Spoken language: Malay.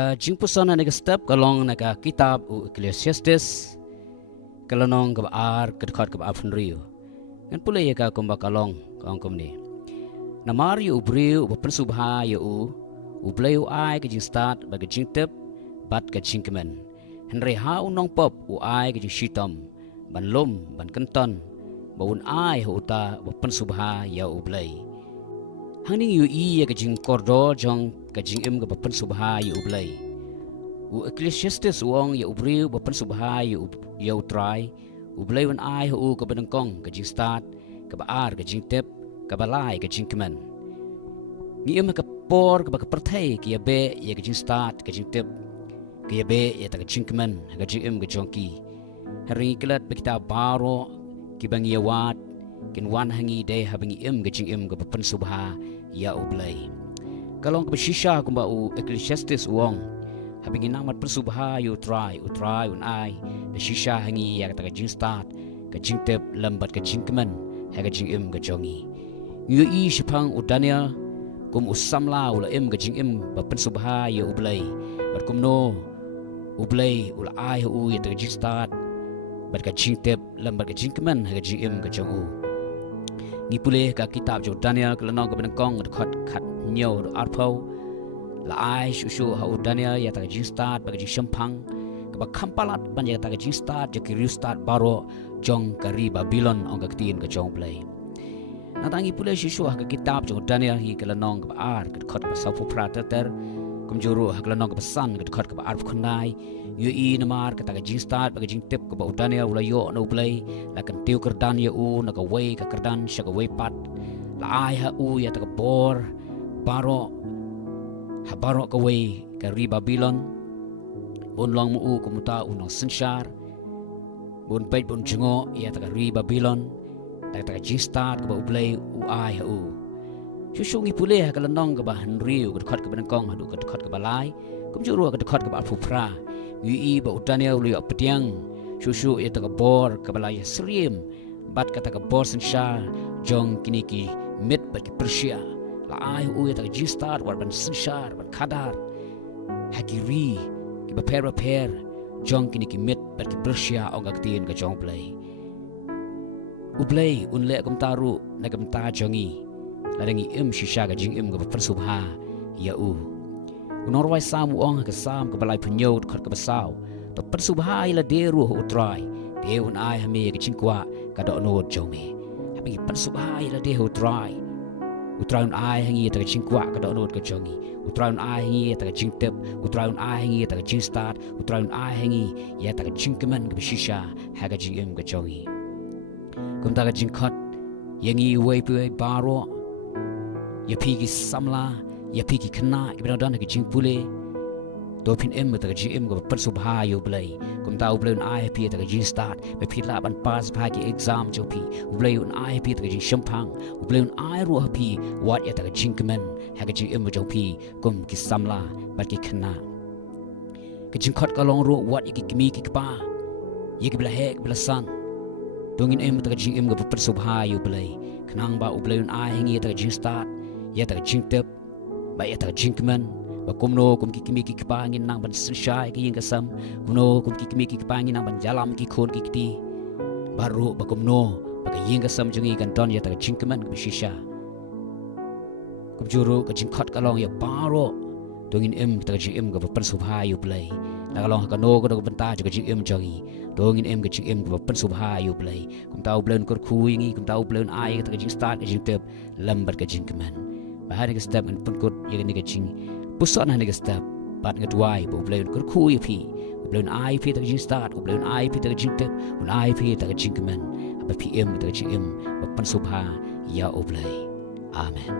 Naga jingpusana naga step kalong naga kitab Ekklesiastis kalonong ka ar kedekhat ka afnriu. Ngan pula ya ka kumba kalong ni. Namar yu ubriu upensubha yu ubleu ai ka jing start ba ka jing tep bat ka jing kemen. Henry ha unong pop ai ka jing shitam ban lom ban kenton baun ai huta upensubha ya ublei. Hangning yu ya ka jing kordo jong ka jing im ka upensubha ya ublei. Ekklesiastis uong ya ubriu upensubha ya utrai ublei wan ai hu ka benengkong ka jing start ka baar ka jing tep ka balai ka jing kemen. Ni im ka por ka perthai ki be ya ka jing start ka jing tep ki be ya ta ka jing kemen ka jing im ka jongki. Hari kelat pe kita baro ki bangi wat kin wan hangi de habangi im ka jing im ka upensubha ya ublei. Kalong ka shisha kumba Ekklesiastis uong habingi namat persubha yu utrai un ai the shisha hangi ya ka jing start ka jing tep lambat ka jing kemen ha ka jing im ka jongi yu i shipang udania kum usamla ula im ka jing im ba persubha yu ublei bat kum no ublei ula ai hu ya ka jing start bat ka jing tep lambat ka jing kemen ha ka jing im ka jongu ni pule ka kitab Jordania kelano ka benengkong khat nyo arpau la ai shushu ha udania ya ta jing start ba jing shampang ka ba kampalat ban ya ta jing start ya ki restart baro jong kari Babylon ong ka tin ka jong play na tangi pule shushu ha ka kitab Jordania hi ka lanong ka ar ka khat ba safu prata ter kumjuru ha ka lanong ka san ka khat ka ba arf khunai yu i namar ka ta jing start ba jing tip ka ba udania ula yo no play la kan tiu kerdan ya u na ka wei ka kerdan sha ka wei pat la ai ha u ya ta ka bor baro habaro kawai kari Babylon bon long mu kumuta unong senshar bon pait bon jengo ia ta kari Babylon ta ta jistar ka ublei u ai hu shushungi pule ha kalanong ka ba henriu ka khat ka benengkong hadu ka khat ka balai kum juru ka khat ka ba phupra ui ba utania ulu aptiang shushu ia ta ka bor ka balai srim bat ka ta ka bor senshar jong kiniki mit ba ki persia la ai u ya ta jistar war ban senshar ban khadar hagiri ki ba per jong kini ki mit bat ki persia ong aktin ka jong play ublei unle kum taru na kum ta jongi la dengi im shisha ga jing im ga persubha ya u unorwai sam ong ka sam ka balai pnyot khat ka basaw to persubha ila deru hu try de un ai ha me ka chingkwa ka do no jongi habi persubha ila de hu try utraun ai hangi ta jing kwa ka do not ka jongi utraun ai hangi ta jing tep utraun ai hangi ta jing start utraun ai hangi ya ta jing kemen ka shisha ha ka jing im ka jongi kum ta ka jing khat yangi wei pu baro ya pigi samla ya pigi khna ibna dan ka jing pule do pin em ta jing im ka persubha yu blai kum ta ubleun ai pi ta jing start be phila ban pass pha ki exam jo pi ubleun ai pi ta jing shampang ubleun ai ru pi wat ya ta jing kemen ha ka jing im jo pi kum ki samla ba ki khna ka jing khat ka long ru wat ki kimi ki pa ye ki bla hek bla san dongin em ta jing im ka persubha yu blai khnang ba ubleun ai hingi ta jing start ya ta jing tep ba ya ta jing kemen ba kumno kum ki kimi ki pangin nang ban shai ki ing kasam kumno kum ki kimi ki pangin nang ban jalam ki khon ki ti baru ba kumno ba ka ing kasam jungi kan ton ya ta jing kemen ki shisha kum juru ka jing khat kalong ya baro dongin em ta jing em ka persubha yu play la kalong ka no ko do banta ka jing em jongi dongin em ka jing em ka persubha yu play kum tau blen kor khui ngi kum tau blen ai ta jing start ka jing tep lambat ka jing kemen ba hari ka step en pun kot ye ni ka jing pusat na nega step bat ngadwai bo bleun kur khu pi bleun ai pi ta jing start bleun ai pi ta jing tep un ai pi ta jing kemen apa pm ta jing ba pan subha ya oblai amen.